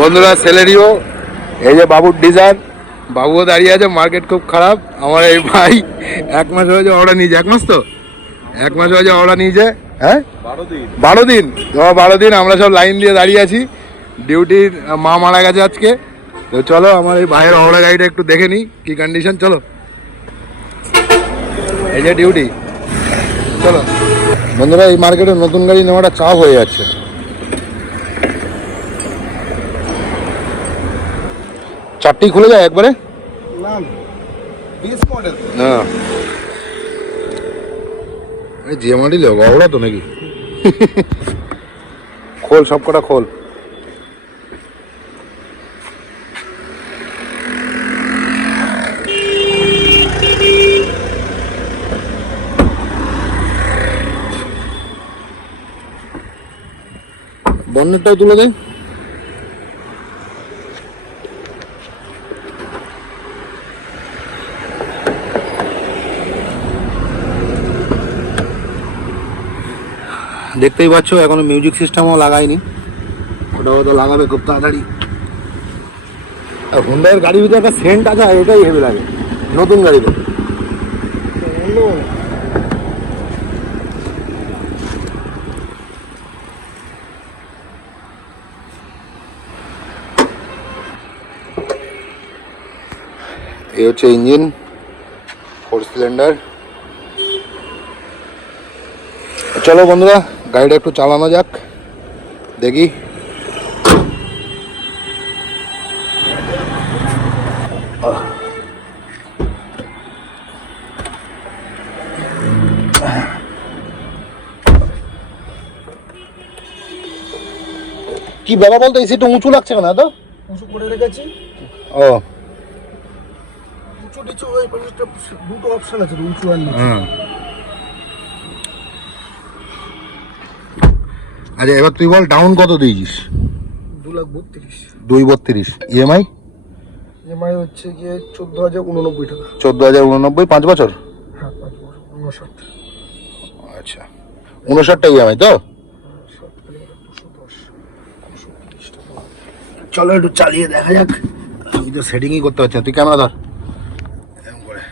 বন্ধুরা সেলেরিও, এই যে বাবুর ডিজার, বাবুও দাঁড়িয়ে আছে। মার্কেট খুব খারাপ। আমার এই ভাই 1 মাস হয়েছে অর্ডার নিয়েছে। 1 মাস তো 1 মাস হয়েছে অর্ডার নিয়েছে। হ্যাঁ 12 দিন। 12 দিন আমরা সব লাইন দিয়ে দাঁড়িয়ে আছি। ডিউটির মা মারা গেছে আজকে। তো চলো আমার এই ভাইয়ের অর্ডার গাড়িটা একটু দেখে নিই কি কন্ডিশন। চলো, এই যে ডিউটি। চলো বন্ধুরা, এই মার্কেটে নতুন গাড়ি নেওয়াটা চাপ হয়ে যাচ্ছে। চারটি খুলে যায় একবারে না, যে মডেল ওরা তো নাকি খোল, সব কটা খোল। বন্নেটটাও তুলে দেয়। দেখতেই পাচ্ছ এখনো মিউজিক সিস্টেমও লাগায়নি, ওটাও তো লাগাবে খুব তাড়াতাড়ি। আর হুন্ডাইয়ের গাড়ির ভিতরে একটা সেন্ট আছে, এটাই হেভি লাগে নতুন গাড়িতে। এই হচ্ছে ইঞ্জিন, 4 সিলিন্ডার। চলো বন্ধুরা, গাড়িটা একটু চালানো যাক, দেখি। কি ব্যাপার বলতো, এই সিটটা উঁচু লাগছে কেন? তো উঁচু করে রেখেছি। ও উঁচু নিচু ওই পাশে দুটো অপশন আছে, উঁচু আর নিচু। আচ্ছা এবার তুই বল, ডাউন কত দিয়েছিস? 2,32,000। 2,32,000। ইএমআই? ইএমআই হচ্ছে গিয়ে 14,089 টাকা। 14,089, 5 বছর? হ্যাঁ 5 বছর, 59। আচ্ছা 59টা ইএমআই তো? চলো একটু চালিয়ে দেখা যাক। আমি তো সেটিংই করতে পারছি না, তুই ক্যামেরা ধর। এরকম করে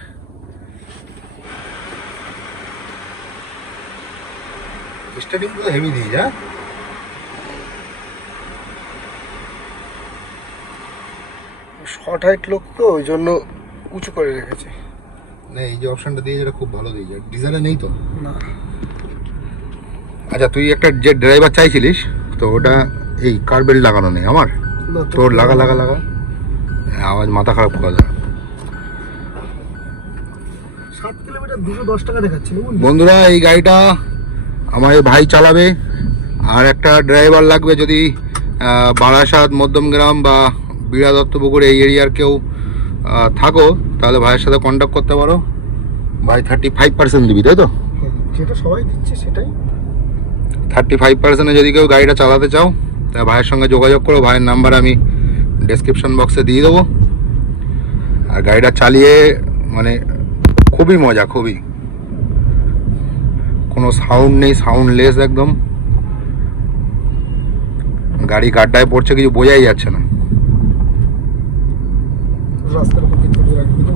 স্টার্টিং পুরো হেভি দিয়ে যা। শর্ট হাইট লোক তো, ওই জন্য উঁচু করে রেখেছে। না এই যে অপশনটা দিয়ে, এটা খুব ভালো দিয়েছে, ডিজাইনে নেই তো না। আচ্ছা তুই একটা যে ড্রাইভার চাইছিলিস তো, ওটা এই কার বেল্ট লাগানো নেই আমার। তোর লাগা লাগা লাগা, আওয়াজ মাথা খারাপ করে দেয়। 7 কিলোমিটার 210 টাকা দেখাচ্ছিল। বন্ধুরা এই গাড়িটা আমার ভাই চালাবে, আর একটা ড্রাইভার লাগবে। যদি বারাসাত, মধ্যমগ্রাম বা বিড়া দত্তপুকুর এই এরিয়ার কেউ থাকো, তাহলে ভাইয়ের সাথে কন্ট্যাক্ট করতে পারো। ভাই 35% দিবি, তাই তো? যেটা সবাই দিচ্ছে সেটাই। 35%-এ যদি কেউ গাড়িটা চালাতে চাও, তা ভাইয়ের সঙ্গে যোগাযোগ করো। ভাইয়ের নাম্বার আমি ডেসক্রিপশন বক্সে দিয়ে দেবো। আর গাড়িটা চালিয়ে মানে খুবই মজা, খুবই, কোনো সাউন্ড নেই, সাউন্ডলেস একদম। গাড়ি গাড্ডায় পড়ছে কিছু বোঝাই যাচ্ছে না। রাস্তার উপর কিছু রাখবি তো।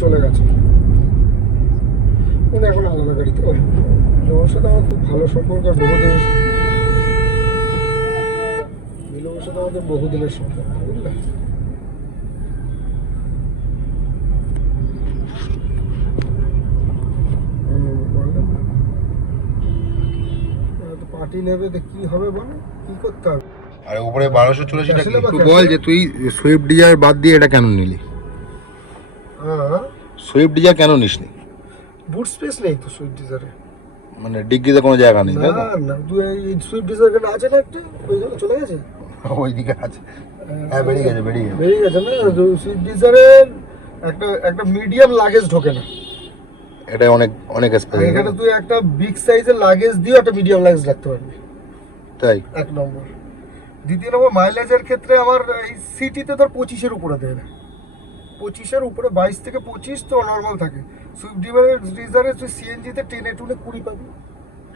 চলে গেছে মানে এখন আলাদা গাড়িতে। ওর সাথে আমার খুব ভালো সম্পর্ক, বহুদিনের মিলোর সাথে আমাদের বহুদিনের সম্পর্ক, বুঝলে। পার্টি নেবে তো কি হবে বলো, কি করতে হবে? আর উপরে 1284 টাকা। একটু বল যে তুই সুইফট ডিজায়ার বাদ দিয়ে এটা কেন নিলি? সুইফট ডিজায়ার কেন নিসনি? বুট স্পেস নেই তো সুইফট ডিজায়ারে, মানে ডিগ্রিতে কোনো জায়গা নেই, তাই না না। সুইফট ডিজায়ার আছে না একটা, ওই জন্য চলে গেছে। ওইদিকে আছে, হ্যাঁ বেরিয়ে গেছে না। সুইফট ডিজায়ারের একটা মিডিয়াম লাগেজ ঢোকে না। এটা অনেক স্পেস। এখানে তুই একটা বিগ সাইজের লাগেজ দিয়ে একটা মিডিয়াম লাগেজ রাখতে পারবি। তাই 1 নম্বর। দ্বিতীয় নম্বর মাইলেজের ক্ষেত্রে আমার এই সিটিতে ধর 25-এর উপরে দেয় না, 25-এর উপরে 22 থেকে 25 তো নর্মাল থাকে। সুইফট ডিজারে তুই সিএনজিতে 10 20 পাবি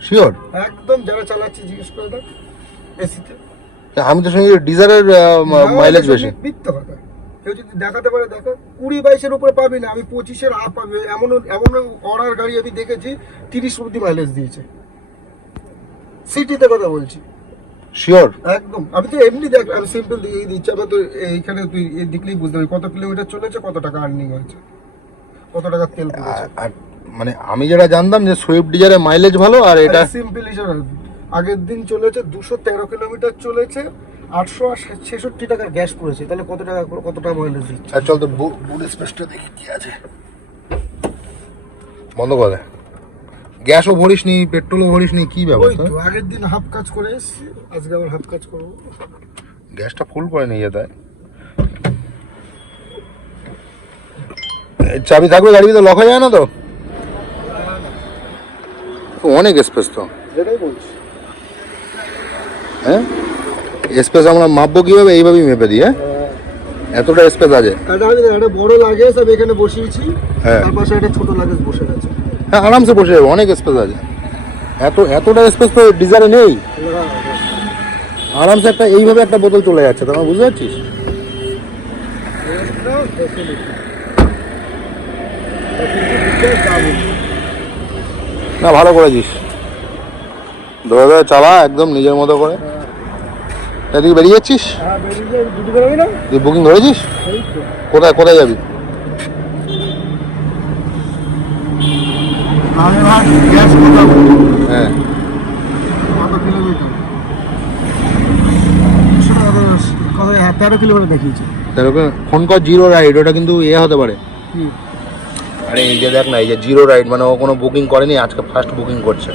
শিওর? একদম, যারা চালাচ্ছে জিজ্ঞেস করে দেখ এসিতে। আমি তো শুনি ডিজারের মাইলেজ বেশি। মিথ্যা কথা, কেউ যদি দেখাতে পারে দেখা, 20-22-এর উপরে পাবি না, আমি 25-এর আপ পাবি। এমন এমন অর্ডার গাড়ি আমি দেখেছি 30 অব্দি মাইলেজ দিয়েছে, সিটিতে কথা বলছি। শিওর? একদম। আমি তো এমনি দেখ, আমি সিম্পল দিয়ে দিচ্ছি, আমার তো এইখানে তুই দেখলেই বুঝতে পারবি কত কিলোমিটার চলেছে, কত টাকা আর্নিং হয়েছে, কত টাকা তেল পড়েছে। আর মানে আমি যেটা জানতাম যে সুইফট ডিজারের মাইলেজ ভালো, আর এটা সিম্পল হিসাবে আগের দিন চলেছে 213 কিলোমিটার চলেছে, 866 টাকার গ্যাস পড়েছে, তাহলে কত টাকা মাইলেজ দিচ্ছে। আর চল তো বুট স্পেসটা দেখি কি আছে। বন্ধ করে গ্যাসও ভরিস নি, পেট্রোলও ভরিস নি, কি ওই ব্যবস্থা? তো আগের দিন হাফ কাজ করে এসেছি, আজকে আবার হাফ কাজ করবো। গ্যাসটা ফুল করে নিয়ে যেতে হয়। চাবি থাকবে গাড়ি তো লক হয়ে যায় না তো? অনেক স্পেস তো, যেটাই বলছি। হ্যাঁ স্পেস আমরা মাপবো কিভাবে? এইভাবেই মেপে দিই। হ্যাঁ এতটা স্পেস আছে। একটা বড় লাগেজ আমি এখানে বসিয়েছি, হ্যাঁ। তার পাশে একটা ছোট লাগেজ বসে গেছে। হ্যাঁ আরামসে বসে যাবে, অনেক স্পেস আছে। এতটা স্পেস তো ডিজারে নেই। আরামসে একটা এইভাবে একটা বোতল চলে যাচ্ছে, তোমার বুঝতে পারছিস? না ভালো করেছিস, ধরে ধরে চালা একদম নিজের মতো করে। তুই বেরিয়ে যাচ্ছিস? হ্যাঁ, বেরিয়ে দুটো বেরোবি না? তুই বুকিং ধরেছিস? এই তো। কোথায় কোথায় যাবি? আমি ভাই গ্যাস কোথাও হ্যাঁ কত কিলোমিটার? 13 কিলোমিটার দেখিয়েছে। তারপরে ফোন কর জিরো রাইড, ওটা কিন্তু হতে পারে। কি? আরে এই যে দেখ না, এই যে জিরো রাইড মানে ও কোনো বুকিং করেনি, আজকে ফার্স্ট বুকিং করছে।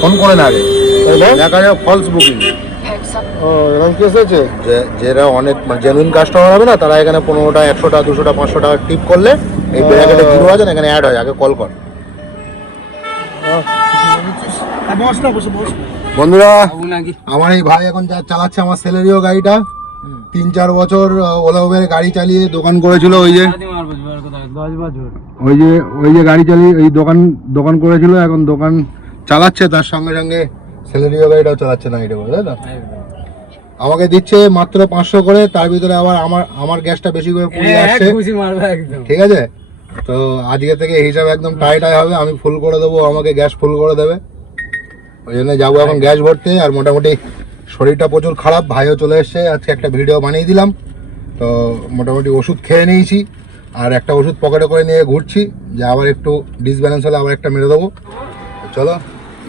ফোন করে না আগে, দেখা যায় ফলস বুকিং। ও এরকম কেস আছে? যেটা অনেক মানে জেনুইন কাস্টমার হবে না, তারা এখানে 15টা 100টা 200টা 500 টাকা টিপ করলে এই ব্র্যাকেটে জিরো আছে না, এখানে অ্যাড হয়। আগে কল কর। বস না, বসে বস। বন্ধুরা আমার এই ভাই এখন যা চালাচ্ছে আমার সেলেরিও গাড়িটা, 3-4 বছর ওলা উবের গাড়ি চালিয়ে দোকান করেছিল। ওই যে গাড়ি চালিয়ে এই দোকান করেছিল, এখন দোকান চালাচ্ছে, তার সঙ্গে সঙ্গে সেলেরিও গাড়িটাও চালাচ্ছে না, এটা বলে তাই না? আমাকে দিচ্ছে মাত্র 500 করে, তার ভিতরে আবার আমার গ্যাসটা বেশি করে পুড়িয়ে আসছে। ঠিক আছে, তো আজকে থেকে হিসাব একদম টাই হবে। আমি ফুল করে দেবো, আমাকে গ্যাস ফুল করে দেবে। ওই জন্য যাবো এখন গ্যাস ভরতে। আর মোটামুটি শরীরটা প্রচুর খারাপ, ভাইও চলে এসছে, আজকে একটা ভিডিও বানিয়ে দিলাম। তো মোটামুটি ওষুধ খেয়ে নিয়েছি, আর একটা ওষুধ পকেটে করে নিয়ে ঘুরছি, যে আবার একটু ডিসব্যালেন্স হলে আবার একটা মেরে দেবো। চলো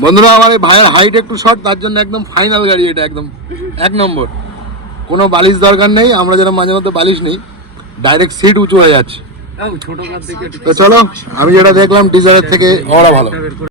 বন্ধুরা, আমার এই ভাইয়ের হাইট একটু শর্ট, তার জন্য একদম ফাইনাল গাড়ি এটা, একদম 1 নম্বর। কোনো বালিশ দরকার নেই, আমরা যেন মাঝে মধ্যে বালিশ নেই, ডাইরেক্ট সিট উঁচু হয়ে যাচ্ছে। তো চলো, আমি যেটা দেখলাম ডিজারের থেকে ওরা ভালো।